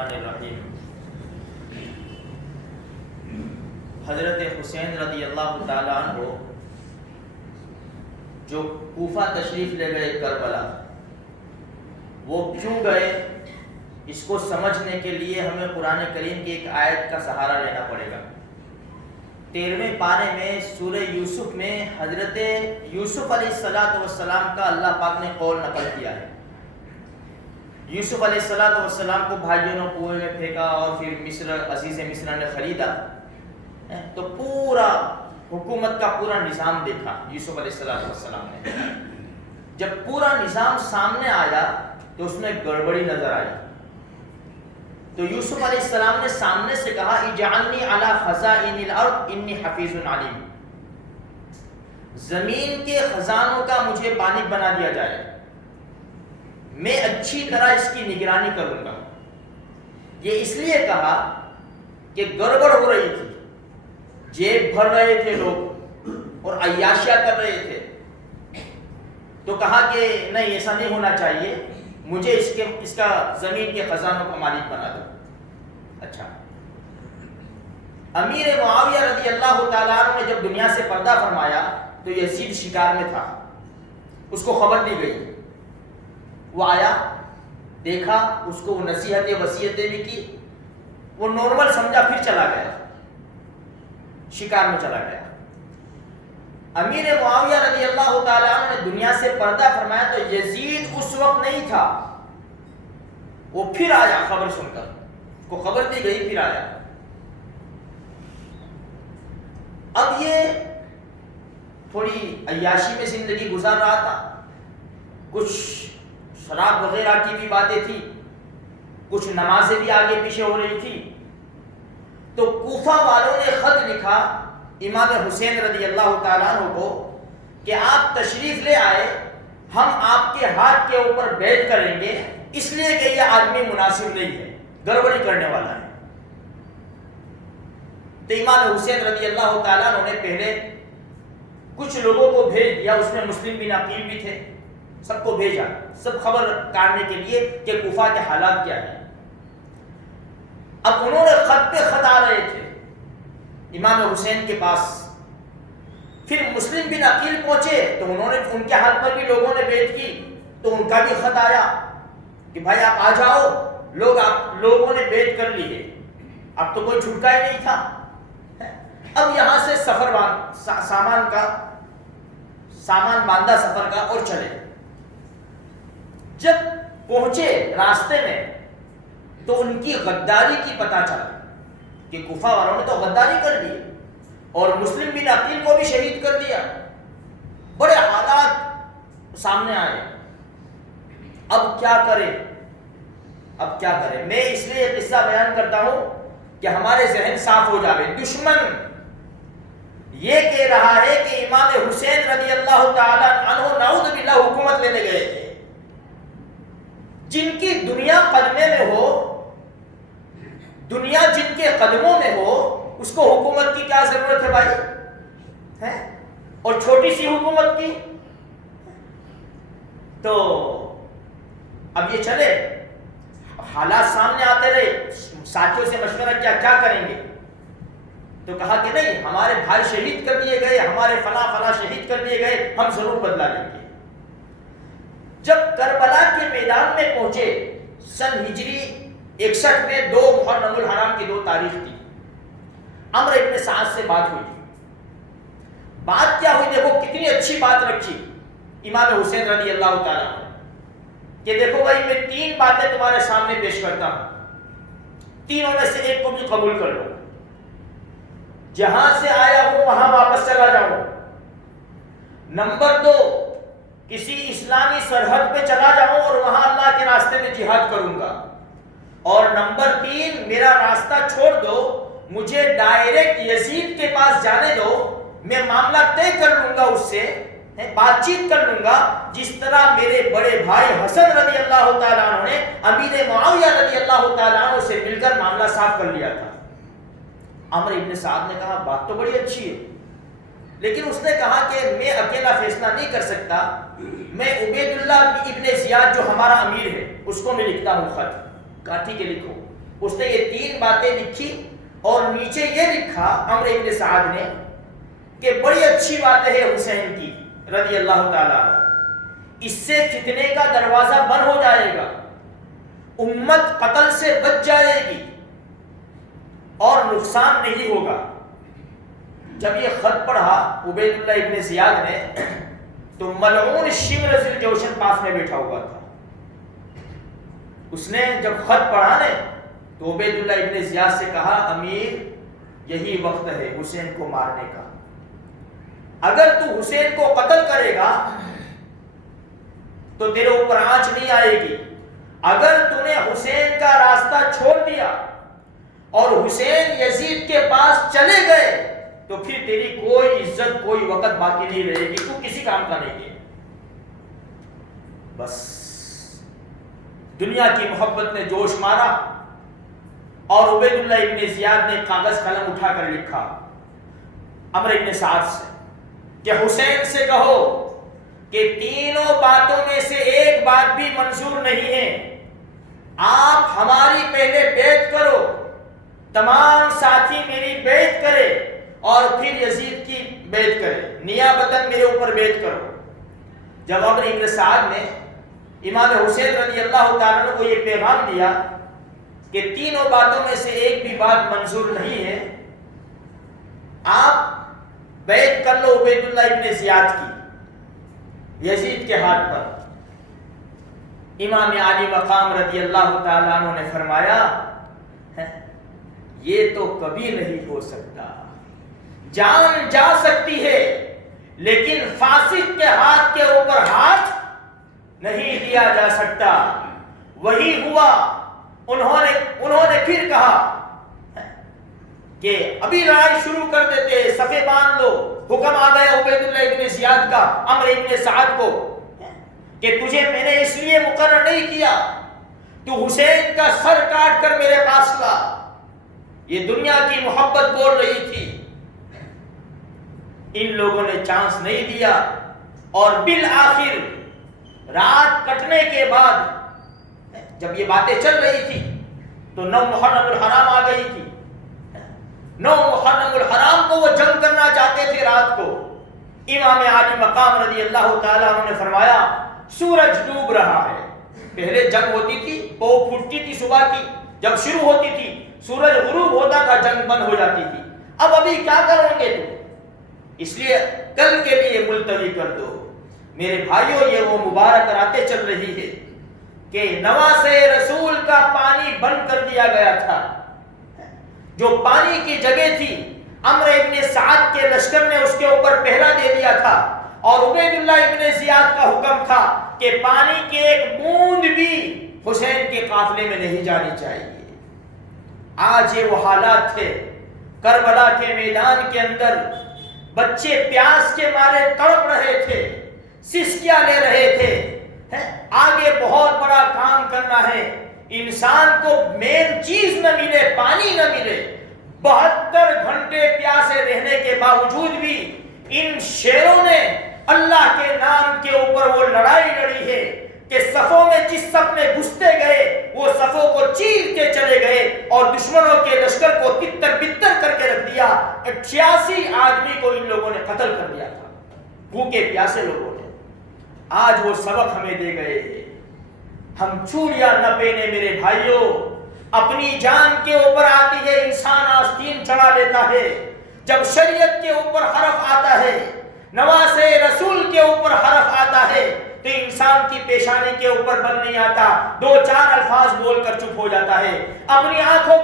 الرحمن الرحیم۔ حضرت حسین رضی اللہ تعالیٰ عنہ جو کوفہ تشریف لے گئے کربلا، وہ کیوں گئے اس کو سمجھنے کے لیے ہمیں قرآن کریم کی ایک آیت کا سہارا لینا پڑے گا۔ 13ویں پارے میں سورہ یوسف میں حضرت یوسف علیہ السلام کا اللہ پاک نے قول نقل کیا ہے۔ یوسف علیہ السلام کو بھائیوں نے کنویں میں پھینکا اور پھر مصر عزیز مصر نے خریدا، تو پورا حکومت کا پورا نظام دیکھا یوسف علیہ السلام نے۔ جب پورا نظام سامنے آیا تو اس میں گڑبڑی نظر آئی، تو یوسف علیہ السلام نے سامنے سے کہا اجعلنی علی خزائن الارض انی حفیظ علیم، زمین کے خزانوں کا مجھے بالغ بنا دیا جائے، میں اچھی طرح اس کی نگرانی کروں گا۔ یہ اس لیے کہا کہ گڑبڑ ہو رہی تھی، جیب بھر رہے تھے لوگ اور عیاشیاں کر رہے تھے، تو کہا کہ نہیں ایسا نہیں ہونا چاہیے، مجھے اس کا زمین کے خزانوں کا مالک بنا دو۔ اچھا، امیر معاویہ رضی اللہ تعالیٰ عنہ نے جب دنیا سے پردہ فرمایا تو یزید شکار میں تھا، اس کو خبر دی گئی، وہ آیا، دیکھا، اس کو نصیحتیں وصیتیں بھی کی، وہ نارمل سمجھا، پھر چلا گیا، شکار میں چلا گیا۔ امیر معاویہ رضی اللہ تعالیٰ عنہ نے دنیا سے پردہ فرمایا تو یزید اس وقت نہیں تھا، وہ پھر آیا خبر سن کر، کو خبر دی گئی، پھر آیا۔ اب یہ تھوڑی عیاشی میں زندگی گزار رہا تھا، کچھ شراب وغیرہ کی بھی باتیں تھی، کچھ نمازیں بھی آگے پیچھے ہو رہی تھی، تو کوفہ والوں نے خط لکھا امام حسین رضی اللہ تعالیٰ عنہ کو کہ آپ تشریف لے آئے، ہم آپ کے ہاتھ کے اوپر بیعت کریں گے، اس لیے کہ یہ آدمی مناسب نہیں ہے، گڑبڑی کرنے والا ہے۔ تو امام حسین رضی اللہ تعالیٰ عنہ نے پہلے کچھ لوگوں کو بھیج دیا، اس میں مسلم بن عقیل بھی تھے، سب کو بھیجا، سب خبر کاٹنے کے لیے کہ کوفہ کے حالات کیا ہیں۔ اب انہوں نے خط پہ خط آ رہے تھے امام حسین کے پاس، پھر مسلم بن عقیل پہنچے تو انہوں نے ان کے ہاتھ پر بھی لوگوں نے بیعت کی، تو ان کا بھی خط آیا کہ بھائی آپ آ جاؤ، لوگوں نے بیعت کر لی ہے، اب تو کوئی چھٹکا ہی نہیں تھا۔ اب یہاں سے سامان باندھا سفر کا اور چلے۔ جب پہنچے راستے میں تو ان کی غداری کی پتہ چلا کہ کوفہ والوں نے تو غداری کر دی اور مسلم بن عقیل کو بھی شہید کر دیا، بڑے حالات سامنے آئے۔ اب کیا کرے؟ میں اس لیے یہ قصہ بیان کرتا ہوں کہ ہمارے ذہن صاف ہو جاوے۔ دشمن یہ کہہ رہا ہے کہ امام حسین رضی اللہ تعالیٰ عنہ نعوذ باللہ حکومت لینے گئے تھے، جن کی دنیا قدمے میں ہو، دنیا جن کے قدموں میں ہو، اس کو حکومت کی کیا ضرورت ہے بھائی؟ اور چھوٹی سی حکومت کی۔ تو اب یہ چلے، حالات سامنے آتے رہے، ساتھیوں سے مشورہ کیا کریں گے، تو کہا کہ نہیں، ہمارے بھائی شہید کر دیے گئے، ہمارے فلاں شہید کر دیے گئے، ہم ضرور بدلہ لیں گے۔ جب کربلا کے میدان میں پہنچے، سن ہجری 61 میں 2 محرم الحرام کی 2 تاریخ تھی، عمرو ابن سعد سے بات ہوئی۔ بات کیا ہوئی؟ دیکھو کتنی اچھی بات رکھی امام حسین رضی اللہ تعالیٰ عنہ کہ دیکھو بھائی میں 3 باتیں تمہارے سامنے پیش کرتا ہوں، تینوں میں سے ایک کو بھی قبول کر لو، جہاں سے آیا ہوں وہاں واپس چلا جاؤں۔ نمبر 2، کسی اسلامی سرحد پہ چلا جاؤں اور وہاں اللہ کے راستے میں جہاد کروں گا۔ اور نمبر 3، میرا راستہ چھوڑ دو، مجھے ڈائریکٹ یزید کے پاس جانے دو، میں معاملہ طے کر لوں گا، اس سے بات چیت کر لوں گا، جس طرح میرے بڑے بھائی حسن رضی اللہ تعالیٰ عنہ نے امیر معاویہ رضی اللہ تعالیٰ عنہ سے مل کر معاملہ صاف کر لیا تھا۔ عمرو ابن سعد نے کہا بات تو بڑی اچھی ہے، لیکن اس نے کہا کہ میں اکیلا فیصلہ نہیں کر سکتا، میں عبید اللہ ابن زیاد جو ہمارا امیر ہے اس کو میں لکھتا ہوں خط۔ کہا ٹھیک ہے لکھو۔ اس نے یہ 3 باتیں لکھی اور نیچے یہ لکھا عمرو ابن سعد نے کہ بڑی اچھی بات ہے حسین کی رضی اللہ تعالیٰ عنہ، اس سے فتنے کا دروازہ بند ہو جائے گا، امت قتل سے بچ جائے گی اور نقصان نہیں ہوگا۔ جب یہ خط پڑھا عبید اللہ ابن زیاد نے تو ملعون شمر ذی الجوشن پاس میں بیٹھا ہوا تھا، اس نے جب خط پڑھا نے تو عبید اللہ ابن زیاد سے کہا امیر یہی وقت ہے حسین کو مارنے کا، اگر تو حسین کو قتل کرے گا تو تیرے اوپر آنچ نہیں آئے گی، اگر تو نے حسین کا راستہ چھوڑ دیا اور حسین یزید کے پاس چلے گئے تو پھر تیری کوئی عزت کوئی وقت باقی نہیں رہے گی، تو کسی کام کا نہیں ہے۔ بس دنیا کی محبت نے جوش مارا اور عبید اللہ ابن زیاد نے کاغذ قلم اٹھا کر لکھا عمرو ابن سعد سے کہ حسین سے کہو کہ تینوں باتوں میں سے ایک بات بھی منظور نہیں ہے، آپ ہماری پہلے بیعت کرو، تمام ساتھی میری بیعت کرے اور پھر یزید کی بیعت کرے، نیابتاً میرے اوپر بیعت کرو۔ جب عمرو ابن سعد نے امام حسین رضی اللہ تعالیٰ عنہ کو یہ پیغام دیا کہ تینوں باتوں میں سے ایک بھی بات منظور نہیں ہے، آپ بیعت کر لو عبید اللہ ابن زیاد کی یزید کے ہاتھ پر، امام علی مقام رضی اللہ تعالیٰ عنہ نے فرمایا یہ تو کبھی نہیں ہو سکتا، جان جا سکتی ہے لیکن فاسق کے ہاتھ کے اوپر ہاتھ نہیں دیا جا سکتا۔ وہی ہوا، انہوں نے پھر کہا کہ ابھی لڑائی شروع کر دیتے، صفے باندھ لو۔ حکم آ گیا عبید اللہ ابن زیاد کا عمرو ابن سعد کو کہ تجھے میں نے اس لیے مقرر نہیں کیا، تو حسین کا سر کاٹ کر میرے پاس لا۔ یہ دنیا کی محبت بول رہی تھی، ان لوگوں نے چانس نہیں دیا اور بالآخر رات کٹنے کے بعد جب یہ باتیں چل رہی تھی تو 9 محرم الحرام آ گئی تھی۔ 9 محرم الحرام کو وہ جنگ کرنا چاہتے تھے رات کو۔ امام علی مقام رضی اللہ تعالیٰ عنہ نے فرمایا سورج ڈوب رہا ہے، پہلے جنگ ہوتی تھی وہ پھٹتی تھی صبح کی، جب شروع ہوتی تھی سورج غروب ہوتا تھا جنگ بند ہو جاتی تھی، اب ابھی کیا کریں گے تم، اس لیے کل کے لیے ملتوی کر دو۔ میرے بھائیوں یہ وہ مبارک راتیں چل رہی ہے کہ نواسے رسول کا پانی بند کر دیا گیا تھا، جو پانی کی جگہ تھی عمرو ابن سعد کے لشکر نے اس کے اوپر پہرا دے دیا تھا اور عبید اللہ ابن زیاد کا حکم تھا کہ پانی کی ایک بوند بھی حسین کے قافلے میں نہیں جانی چاہیے۔ آج یہ وہ حالات تھے کربلا کے میدان کے اندر، بچے پیاس کے مارے تڑپ رہے تھے، سسکیاں لے رہے تھے، آگے بہت بڑا کام کرنا ہے، انسان کو مین چیز نہ ملے، پانی نہ ملے، 72 گھنٹے پیاسے رہنے کے باوجود بھی ان شیروں نے اللہ کے نام کے اوپر وہ لڑائی لڑی ہے کہ صفوں میں جس صف میں گھستے گئے وہ صفوں کو چیر کے چلے گئے اور دشمنوں کے لشکر کو تتر بتر کر کے رکھ دیا۔ 88 آدمی کو ان لوگوں نے قتل کر دیا تھا، بھوکے پیاسے لوگوں نے۔ آج وہ سبق ہمیں دے گئے ہیں، ہم چوڑیاں نہ پہنے میرے بھائیوں، اپنی جان کے اوپر آتی ہے انسان آستین چڑھا لیتا ہے، جب شریعت کے اوپر حرف آتا ہے، نواسے رسول کے اوپر حرف آتا ہے تو انسان کی پیشانی کے اوپر بل نہیں آتا، 2-4 الفاظ بول کر چپ ہو جاتا ہے، اپنی آنکھوں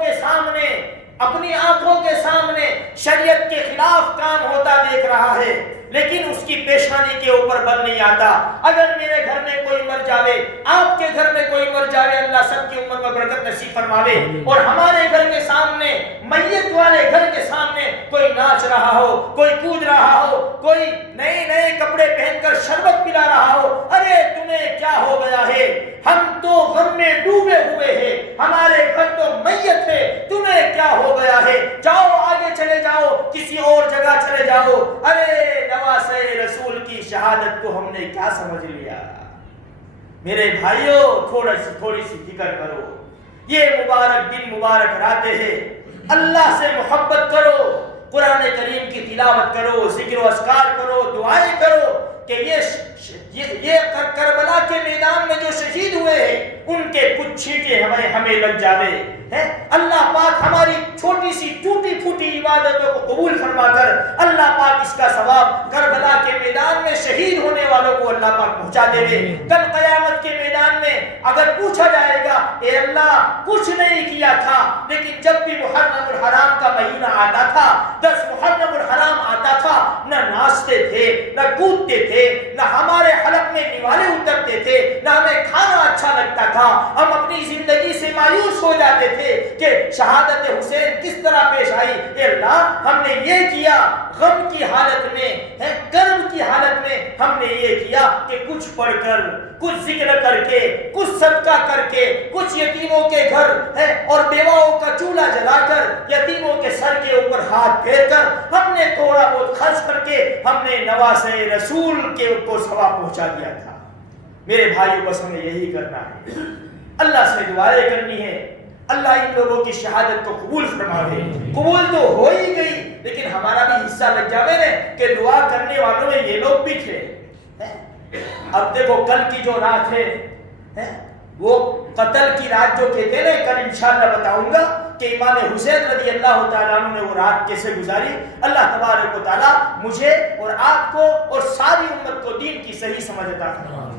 کے سامنے شریعت کے خلاف کام ہوتا دیکھ رہا ہے لیکن اس کی پیشانی کے اوپر بل نہیں آتا۔ اگر میرے گھر میں کوئی مر جاوے، آپ کے گھر میں کوئی مر جاوے، اللہ سب کی عمر میں برکت نصیب فرماوے، اور ہمارے گھر کے سامنے، میت والے گھر کے سامنے کوئی ناچ رہا ہو، کوئی کود رہا ہو، کوئی نئے کپڑے پہن کر شربت پلا رہا ہو، ارے تمہیں کیا ہو گیا ہے، ہم تو غم میں ڈوبے ہوئے ہیں، ہمارے گھر تو میت ہے، تمہیں کیا ہو گیا ہے، جاؤ آگے چلے جاؤ، کسی اور جگہ چلے جاؤ۔ ارے نواسے رسول کی شہادت کو ہم نے کیا سمجھ لیا؟ میرے بھائیوں تھوڑی سی فکر کرو، یہ مبارک دن مبارک راتیں ہیں، اللہ سے محبت کرو، قرآن کریم کی تلاوت کرو، ذکر و اذکار کرو، دعائیں کرو کہ یہ کربلا کے میدان میں جو شہید ہوئے ہیں ان کے کچھ چھینٹے ہمیں لگ جاوے ہیں۔ اللہ پاک ہماری چھوٹی سی ٹوٹی پھوٹی عبادتوں کو قبول فرما کر اللہ پاک اس کا ثواب کربلا کے میدان میں شہید ہونے والوں کو اللہ پاک پہنچا دے گے۔ کل قیامت کے میدان میں اگر پوچھا جائے گا اے اللہ کچھ نہیں کیا تھا، لیکن جب بھی محرم الحرام کا مہینہ آتا تھا، 10 محرم الحرام آتا تھا، نہ ناچتے تھے، نہ کودتے تھے، نہ ہمارے حلق میں نوالے اترتے تھے، نہ ہمیں کھانا اچھا لگتا تھا، ہم اپنی زندگی سے مایوس ہو جاتے تھے کہ شہادت حسین کس طرح پیش آئی۔ اے اللہ ہم نے یہ کیا، غم کی حالت میں، کرب کی حالت میں ہم نے یہ کیا کہ کچھ پڑھ کر، کچھ ذکر کر کے، کچھ صدقہ کر کے، کچھ یتیموں کے گھر اور بیواؤں کا چولہا جلا کر، یتیموں کے سر کے اوپر ہاتھ پھیر کر ہم نے تھوڑا بہت خرچ کر کے ہم نے نواسے رسول کے کو ثواب پہنچا دیا تھا۔ میرے بھائیو بس ہمیں یہی کرنا ہے، اللہ سے دعائیں کرنی ہے، اللہ ان لوگوں کی شہادت کو قبول فرماوے۔ قبول تو ہو ہی گئی لیکن ہمارا بھی حصہ لگ جاوے نا کہ دعا کرنے والوں میں یہ لوگ بھی تھے۔ اب دیکھو کل کی جو رات ہے وہ قتل کی رات جو کہتے ہیں نا، کل انشاءاللہ بتاؤں گا کہ امام حسین رضی اللہ تعالیٰ عنہ نے وہ رات کیسے گزاری۔ اللہ تبارک و تعالیٰ مجھے اور آپ کو اور ساری امت کو دین کی صحیح سمجھ عطا فرمائے۔